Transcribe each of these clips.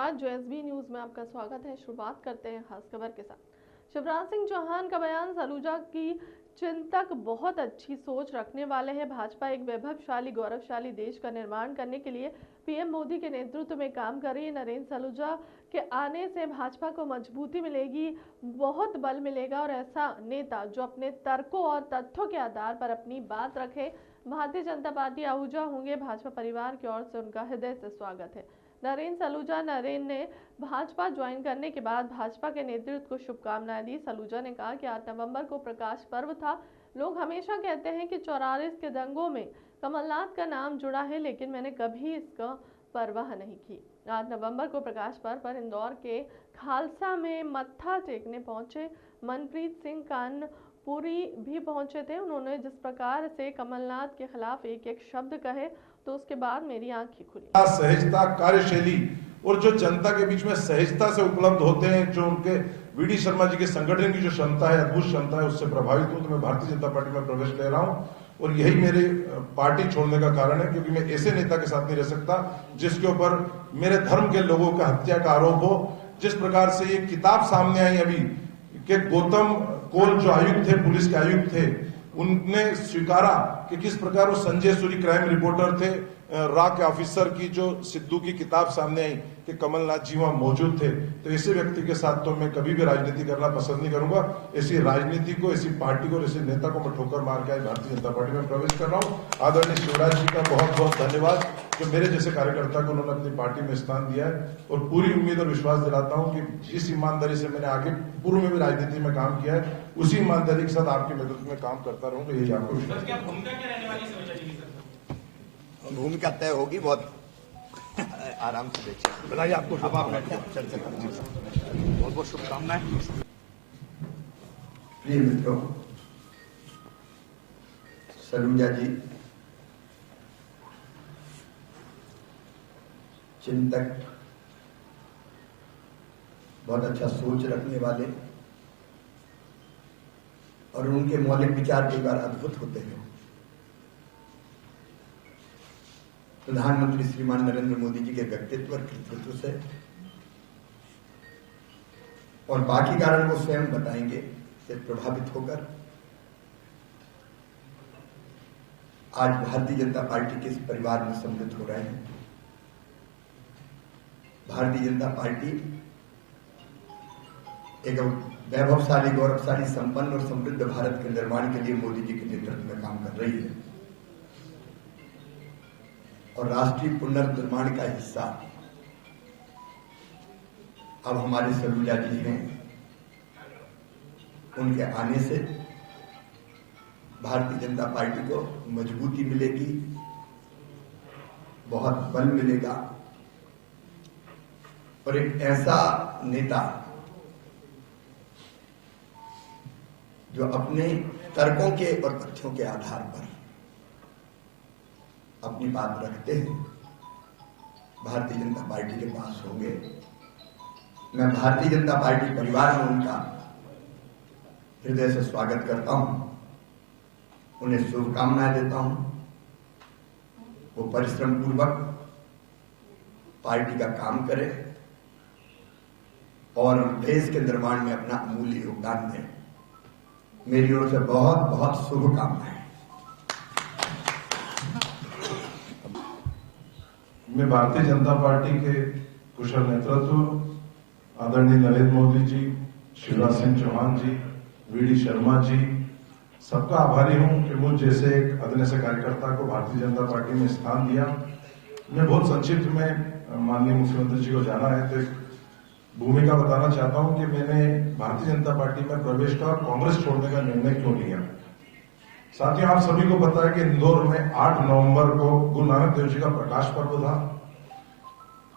नमस्कार, जो SB news में आपका स्वागत है। शुरुआत करते हैं खास खबर के साथ। शिवराज सिंह चौहान का बयान। सलूजा की चिंतक बहुत अच्छी सोच रखने वाले हैं। भाजपा एक वैभवशाली गौरवशाली देश का निर्माण करने के लिए पीएम मोदी के नेतृत्व में काम कर रही है। नरेंद्र सलूजा के आने से भाजपा को मजबूती मिलेगी, बहुत बल मिलेगा और ऐसा नेता जो अपने तर्कों और तथ्यों के आधार पर अपनी बात रखे। भारतीय जनता पार्टी आहूजा होंगे। भाजपा परिवार की ओर से उनका हृदय से स्वागत है। नरेंद्र सलूजा। नरेंद्र ने भाजपा ज्वाइन करने के बाद भाजपा के नेतृत्व को शुभकामनाएं दी। सलूजा ने कहा कि 8 नवंबर को प्रकाश पर्व था। लोग हमेशा कहते हैं कि 44 के दंगों में कमलनाथ का नाम जुड़ा है, लेकिन मैंने कभी इसका परवाह नहीं की। 8 नवंबर को प्रकाश पर्व पर इंदौर के खालसा में मत्था टेकने पहुंचे मनप्रीत सिंह कानपुरी भी पहुंचे थे। उन्होंने जिस प्रकार से कमलनाथ के खिलाफ एक एक शब्द कहे तो उसके बाद मेरी आंखें खुली। सहजता, कार्यशैली और जो जनता के बीच में सहजता से उपलब्ध होते हैं, जो उनके वीडी शर्मा जी के संगठन की जो क्षमता है, अद्भुत क्षमता है, उससे प्रभावित हूं। तो मैं भारतीय जनता पार्टी में प्रवेश ले रहा हूं और यही मेरे पार्टी छोड़ने का कारण है, क्योंकि मैं ऐसे नेता के साथ नहीं रह सकता जिसके ऊपर मेरे धर्म के लोगों का हत्या का आरोप हो। जिस प्रकार से ये किताब सामने आई अभी कि गौतम कोल जो आयुक्त थे, पुलिस के आयुक्त थे, उनने स्वीकारा कि किस प्रकार वो संजय सूरी क्राइम रिपोर्टर थे, रा के ऑफिसर की जो सिद्धू की किताब सामने आई कि कमलनाथ जी वहां मौजूद थे। तो ऐसे व्यक्ति के साथ तो मैं कभी भी राजनीति करना पसंद नहीं करूंगा। ऐसी राजनीति को, ऐसी पार्टी को, ऐसे नेता को मैं ठोकर मार के आज भारतीय जनता पार्टी में प्रवेश कर रहा हूं। आदरणीय शिवराज जी का बहुत बहुत धन्यवाद, जो मेरे जैसे कार्यकर्ता को उन्होंने अपनी पार्टी में स्थान दिया है। और पूरी उम्मीद और विश्वास दिलाता हूं कि जिस ईमानदारी से मैंने आगे पूर्व में भी राजनीति में काम किया है, उसी ईमानदारी के साथ आपके नेतृत्व में काम करता रहूंगा। यही आपको विश्वास। भूमिका तय होगी, बहुत आराम से देखिए। बताइए आपको। अब आप चर्चा करेंगे। बहुत बहुत शुभकामनाएं। प्रिय मित्रों, सलूजा जी चिंतक, बहुत अच्छा सोच रखने वाले और उनके मौलिक विचार कई बार अद्भुत होते हैं। प्रधानमंत्री श्रीमान नरेंद्र मोदी जी के व्यक्तित्व और कृतित्व से, और बाकी कारण वो स्वयं बताएंगे, से प्रभावित होकर आज भारतीय जनता पार्टी के इस परिवार में सम्मिलित हो रहे हैं। भारतीय जनता पार्टी एक वैभवशाली, गौरवशाली, संपन्न और समृद्ध भारत के निर्माण के लिए मोदी जी के नेतृत्व में काम कर रही है और राष्ट्रीय पुनर्निर्माण का हिस्सा अब हमारे सलूजा जी हैं। उनके आने से भारतीय जनता पार्टी को मजबूती मिलेगी, बहुत बल मिलेगा और एक ऐसा नेता जो अपने तर्कों के और तथ्यों के आधार पर अपनी बात रखते हैं, भारतीय जनता पार्टी के पास होंगे। मैं भारतीय जनता पार्टी परिवार में उनका हृदय से स्वागत करता हूं, उन्हें शुभकामनाएं देता हूं। वो परिश्रम पूर्वक पार्टी का काम करें और देश के निर्माण में अपना अमूल्य योगदान दें। मेरी ओर से बहुत बहुत शुभकामनाएं। मैं भारतीय जनता पार्टी के कुशल नेतृत्व, आदरणीय नरेंद्र मोदी जी, शिवराज सिंह चौहान जी, वीडी शर्मा जी, सबका आभारी हूं कि मुझ जैसे एक अदन्य से कार्यकर्ता को भारतीय जनता पार्टी में स्थान दिया। मैं बहुत संक्षिप्त में माननीय मुख्यमंत्री जी को जाना है तो एक भूमिका बताना चाहता हूं कि मैंने भारतीय जनता पार्टी में प्रवेश का और कांग्रेस छोड़ने का निर्णय क्यों लिया। साथियों, आप सभी को पता है कि इंदौर में 8 नवंबर को गुरु नानक देव जी का प्रकाश पर्व था।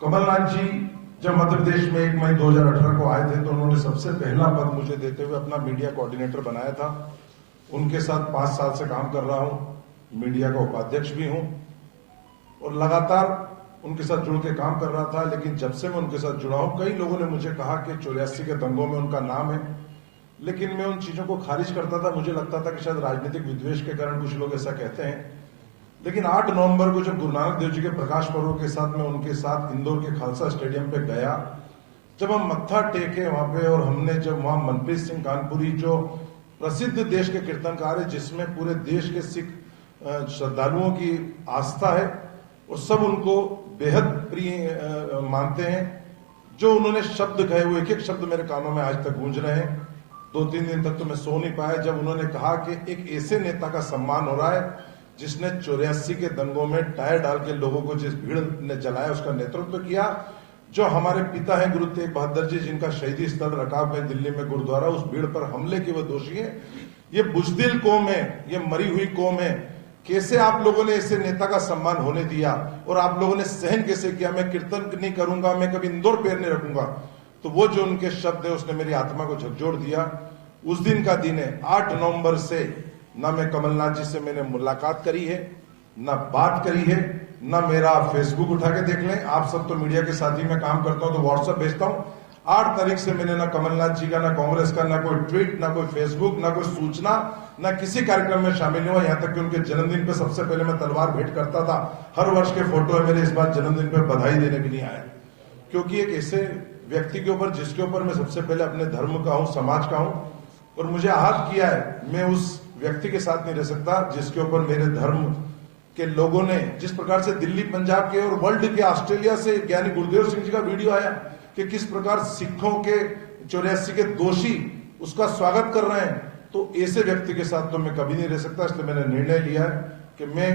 कमलनाथ जी जब मध्य प्रदेश में 1 मई 2018 को आए थे तो उन्होंने सबसे पहला पद मुझे देते हुए अपना मीडिया कोऑर्डिनेटर बनाया था। उनके साथ 5 साल से काम कर रहा हूं, मीडिया का उपाध्यक्ष भी हूं और लगातार उनके साथ जुड़ के काम कर रहा था। लेकिन जब से मैं उनके साथ जुड़ा हूं, कई लोगों ने मुझे कहा कि 84 के दंगों में उनका नाम है, लेकिन मैं उन चीजों को खारिज करता था। मुझे लगता था कि शायद राजनीतिक विद्वेष के कारण कुछ लोग ऐसा कहते हैं, लेकिन 8 नवंबर को जब गुरु नानक देव जी के प्रकाश पर्व के साथ मैं उनके साथ इंदौर के खालसा स्टेडियम पे गया, जब हम मत्था टेके वहां पे और हमने जब वहां मनप्रीत सिंह कानपुरी जो प्रसिद्ध देश के कीर्तनकार है, जिसमें पूरे देश के सिख श्रद्धालुओं की आस्था है और सब उनको बेहद प्रिय मानते हैं, जो उन्होंने शब्द कहे वो एक एक शब्द मेरे कानों में आज तक गूंज रहे हैं। 2-3 दिन तक तो मैं सो नहीं पाया जब उन्होंने कहा कि एक ऐसे नेता का सम्मान हो रहा है जिसने 84 के दंगों में टायर डाल के लोगों को जिस भीड़ ने जलाया उसका नेतृत्व किया, जो हमारे पिता हैं गुरु तेग बहादुर जी जिनका शहीदी स्थल रकाबगंज दिल्ली में गुरुद्वारा, उस भीड़ पर हमले के वो दोषी है। ये बुजदिल कौम है, ये मरी हुई कौम है। कैसे आप लोगों ने ऐसे नेता का सम्मान होने दिया और आप लोगों ने सहन कैसे किया? मैं कीर्तन नहीं करूंगा, मैं कभी इंदौर पैर नहीं रखूंगा। तो वो जो उनके शब्द है उसने मेरी आत्मा को झकझोर दिया। उस दिन का दिन है 8 नवंबर से ना मैं कमलनाथ जी से मैंने मुलाकात करी है, ना बात करी है, ना मेरा फेसबुक उठा के देख लें। आप सब तो मीडिया के साथ ही मैं काम करता हूं तो व्हाट्सएप भेजता हूं। 8 तारीख से मैंने ना कमलनाथ जी का, ना कांग्रेस का, ना कोई ट्वीट, ना कोई फेसबुक, ना कोई सूचना, ना किसी कार्यक्रम में शामिल हुआ। यहाँ तक कि उनके जन्मदिन पे सबसे पहले मैं तलवार भेंट करता था। हर वर्ष के फोटो है मेरे, इस बार जन्मदिन पे बधाई देने भी नहीं आया, क्योंकि एक ऐसे व्यक्ति के ऊपर जिसके ऊपर मैं सबसे पहले अपने धर्म का हूं, समाज का हूं, और मुझे आहत किया है, मैं उस व्यक्ति के साथ नहीं रह सकता जिसके ऊपर मेरे धर्म के लोगों ने जिस प्रकार से दिल्ली, पंजाब के और वर्ल्ड के, ऑस्ट्रेलिया से ज्ञानी गुरुदेव सिंह जी का वीडियो आया कि किस प्रकार सिखों के 84 के दोषी उसका स्वागत कर रहे हैं। तो ऐसे व्यक्ति के साथ तो मैं कभी नहीं रह सकता, इसलिए मैंने निर्णय लिया है कि मैं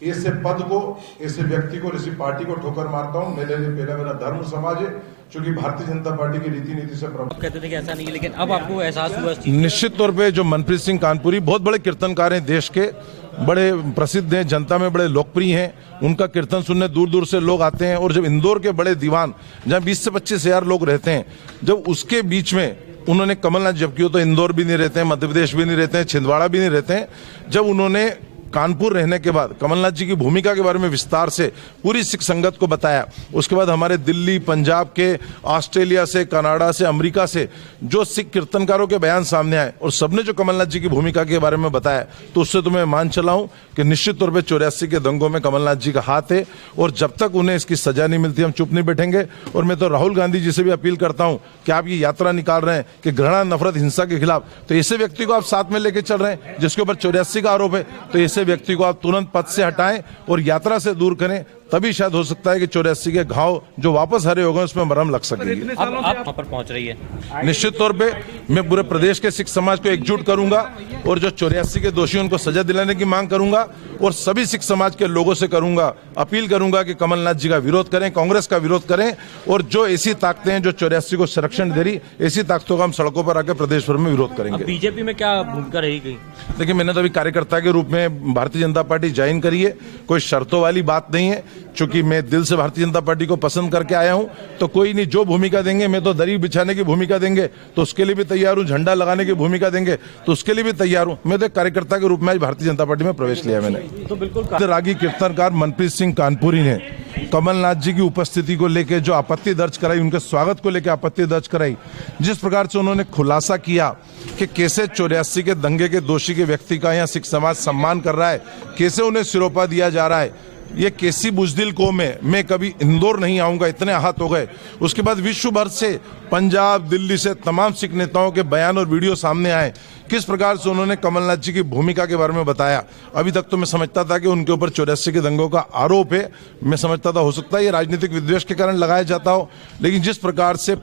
ऐसे पद को, ऐसे व्यक्ति को, ऐसी पार्टी को ठोकर मारता हूं। मेरे लिए पहला मेरा धर्म समाज है, क्योंकि भारतीय जनता पार्टी की रीति नीति से प्रभावित। कहते थे कि ऐसा नहीं है, लेकिन अब आपको एहसास हुआ? निश्चित तौर पे जो मनप्रीत सिंह कानपुरी बहुत बड़े कीर्तनकार हैं, देश के बड़े प्रसिद्ध हैं, जनता में बड़े लोकप्रिय हैं, उनका कीर्तन सुनने दूर दूर से लोग आते हैं। और जब इंदौर के बड़े दीवान, जहां 20 से 25 हजार लोग रहते हैं, जब उसके बीच में उन्होंने कमलनाथ, जबकि वो तो इंदौर भी नहीं रहते हैं, मध्य प्रदेश भी नहीं रहते हैं, छिंदवाड़ा भी नहीं रहते हैं, जब उन्होंने कानपुर रहने के बाद कमलनाथ जी की भूमिका के बारे में विस्तार से पूरी सिख संगत को बताया, उसके बाद हमारे दिल्ली, पंजाब के, ऑस्ट्रेलिया से, कनाडा से, अमेरिका से जो सिख कीर्तनकारों के बयान सामने आए और सबने जो कमलनाथ जी की भूमिका के बारे में बताया, तो उससे तो मैं मान चला हूं कि निश्चित तौर पे 84 के दंगों में कमलनाथ जी का हाथ है और जब तक उन्हें इसकी सजा नहीं मिलती हम चुप नहीं बैठेंगे। और मैं तो राहुल गांधी जी से भी अपील करता हूं कि आप ये यात्रा निकाल रहे हैं कि घृणा, नफरत, हिंसा के खिलाफ, तो ऐसे व्यक्ति को आप साथ में लेके चल रहे हैं जिसके ऊपर 84 का आरोप है, तो ऐसे व्यक्ति को आप तुरंत पद से हटाएं और यात्रा से दूर करें, तभी शायद हो सकता है कि 84 के घाव जो वापस हरे हो गए उसमें मरहम लग सकेगी। अब आप वहां पर पहुंच रही है? निश्चित तौर पे मैं पूरे प्रदेश के सिख समाज को एकजुट करूंगा और जो 84 के दोषी उनको सजा दिलाने की मांग करूंगा और सभी सिख समाज के लोगों से करूंगा, अपील करूंगा कि कमलनाथ जी का विरोध करें, कांग्रेस का विरोध करें और जो ऐसी ताकतें हैं जो 84 को संरक्षण दे रही, ऐसी ताकतों का हम सड़कों पर आकर प्रदेश भर में विरोध करेंगे। बीजेपी में क्या भूमिका रहेगी? देखिए, मैंने तो अभी कार्यकर्ता के रूप में भारतीय जनता पार्टी ज्वाइन करी है, कोई शर्तों वाली बात नहीं है, चूंकि मैं दिल से भारतीय जनता पार्टी को पसंद करके आया हूं, तो कोई नहीं, जो भूमिका देंगे, मैं तो दरी बिछाने की भूमिका देंगे तो उसके लिए भी तैयार हूं, झंडा लगाने की भूमिका देंगे तो उसके लिए भी तैयार हूं। मैं तो एक कार्यकर्ता के रूप में आज भारतीय जनता पार्टी में प्रवेश लिया मैंने। तो बिल्कुल रागी कीर्तनकार मनप्रीत सिंह कानपुरी ने कमलनाथ जी की उपस्थिति को लेकर जो आपत्ति दर्ज कराई, उनके स्वागत को लेकर आपत्ति दर्ज कराई, जिस प्रकार से उन्होंने खुलासा किया कि कैसे 84 के दंगे के दोषी के व्यक्ति का यहाँ सिख समाज सम्मान कर रहा है, कैसे उन्हें सिरोपा दिया जा रहा है, ये कैसी बुजदिल कौम है, मैं कभी इंदौर नहीं आऊंगा, इतने आहत हो गए। उसके बाद विश्व भर से, पंजाब, दिल्ली से तमाम सिख नेताओं के बयान और वीडियो सामने आए, किस प्रकार से उन्होंने कमलनाथ जी की भूमिका के बारे में बताया। अभी तक तो मैं समझता था कि उनके ऊपर 84 के दंगों का आरोप है, मैं समझता था हो सकता है ये राजनीतिक विद्वेष के कारण लगाया जाता हो, लेकिन जिस प्रकार से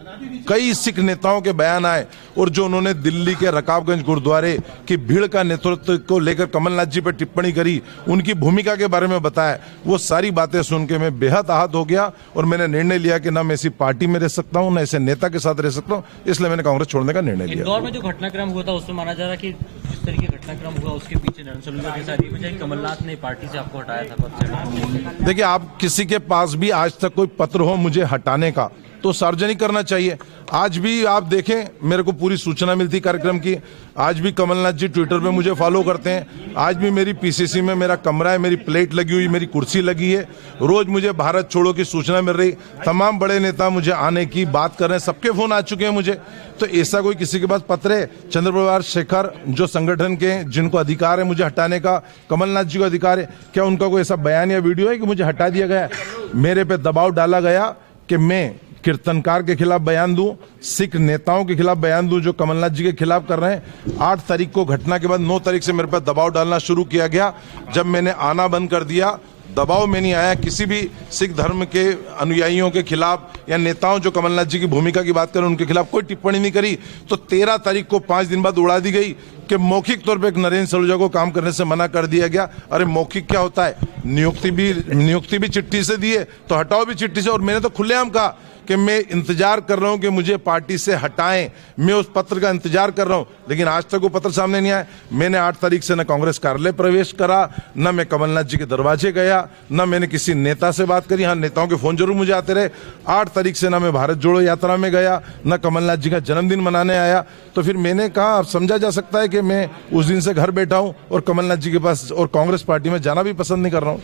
कई सिख नेताओं के बयान आए और जो उन्होंने दिल्ली के रकाबगंज गुरुद्वारे की भीड़ का नेतृत्व को लेकर कमलनाथ जी पर टिप्पणी करी, उनकी भूमिका के बारे में बताया, वो सारी बातें सुन के मैं बेहद आहत हो गया और मैंने निर्णय लिया कि ना मैं ऐसी पार्टी में रह सकता हूं, ना ऐसे नेता के साथ रह सकता हूं, इसलिए मैंने कांग्रेस छोड़ने का निर्णय लिया। इंदौर में जो घटनाक्रम हुआ था उसमें माना जा रहा है कि जिस तरीके घटनाक्रम हुआ उसके पीछे नरेंद्र सलूजा के साथ ये वजह है कमलनाथ ने पार्टी से आपको हटाया था पद से। देखिए, आप किसी के पास भी आज तक कोई पत्र हो मुझे हटाने का, तो सार्वजनिक करना चाहिए। आज भी आप देखें, मेरे को पूरी सूचना मिलती कार्यक्रम की। आज भी कमलनाथ जी ट्विटर पे मुझे फॉलो करते हैं। आज भी मेरी पीसीसी में मेरा कमरा है, मेरी प्लेट लगी हुई, मेरी कुर्सी लगी है। रोज मुझे भारत छोड़ो की सूचना मिल रही। तमाम बड़े नेता मुझे आने की बात कर रहे हैं, सबके फोन आ चुके हैं मुझे। तो ऐसा कोई किसी के पास पत्र है? चंद्रप्रभार शेखर जो संगठन के जिनको अधिकार है मुझे हटाने का, कमलनाथ जी को अधिकार है, क्या उनका कोई ऐसा बयान या वीडियो है कि मुझे हटा दिया गया? मेरे पे दबाव डाला गया कि मैं कीर्तनकार के खिलाफ बयान दूं, सिख नेताओं के खिलाफ बयान दूं जो कमलनाथ जी के खिलाफ कर रहे हैं। 8 तारीख को घटना के बाद 9 तारीख से मेरे पर दबाव डालना शुरू किया गया। जब मैंने आना बंद कर दिया, दबाव में नहीं आया किसी भी सिख धर्म के अनुयायियों के खिलाफ या नेताओं जो कमलनाथ जी की भूमिका की बात करें उनके खिलाफ कोई टिप्पणी नहीं करी। तो 13 तारीख को 5 दिन बाद उड़ा दी गई कि मौखिक तौर पे नरेंद्र सलूजा को काम करने से मना कर दिया गया। अरे मौखिक क्या होता है? नियुक्ति भी चिट्ठी से दी है तो हटाओ भी चिट्ठी से। और मैंने तो खुलेआम कहा कि मैं इंतजार कर रहा हूं कि मुझे पार्टी से हटाएं, मैं उस पत्र का इंतजार कर रहा हूं, लेकिन आज तक वो पत्र सामने नहीं आया। मैंने 8 तारीख से न कांग्रेस कार्यालय प्रवेश करा, न मैं कमलनाथ जी के दरवाजे गया, न मैंने किसी नेता से बात करी। हाँ, नेताओं के फोन जरूर मुझे आते रहे। 8 तारीख से न मैं भारत जोड़ो यात्रा में गया, न कमलनाथ जी का जन्मदिन मनाने आया। तो फिर मैंने कहा, समझा जा सकता है कि मैं उस दिन से घर बैठा हूं और कमलनाथ जी के पास और कांग्रेस पार्टी में जाना भी पसंद नहीं कर रहा हूं।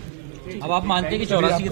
अब आप मानते हैं कि 84 की